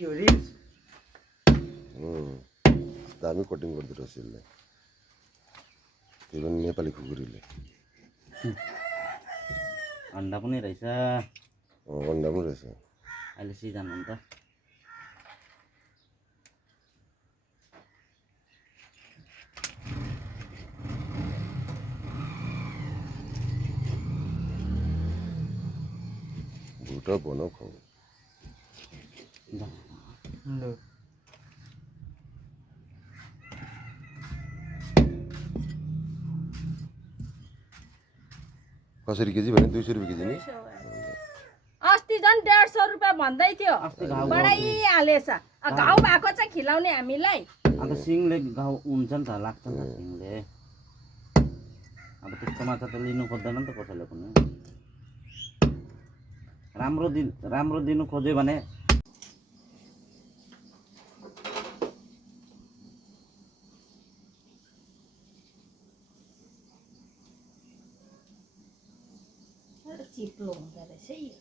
के हो रिल्स दामी कटिङ गर्दो रहेछ यसले त्यही पनि नेपाली खुकुरीले अन्डा पनि रहेछ अन्डा पनि रहेछ अहिले सिजन हो नि त भुटा बनाऊ खाऊ ल कसरी केजी भने 200 रुपियाँ केजी नि अस्ति झन् 150 रुपियाँ भन्दै थियो बढाइहालेछ घाउ भएको चाहिँ खिलाउने हामीलाई अब सिङले घाउ हुन्छ नि त लाग्छ नि त सिङले अब त्यस्तो माछा त लिनु खोज्दैन नि त कसैले पनि राम्रो दिनु खोज्यो भने चिप्लो हुँदो रहेछ यो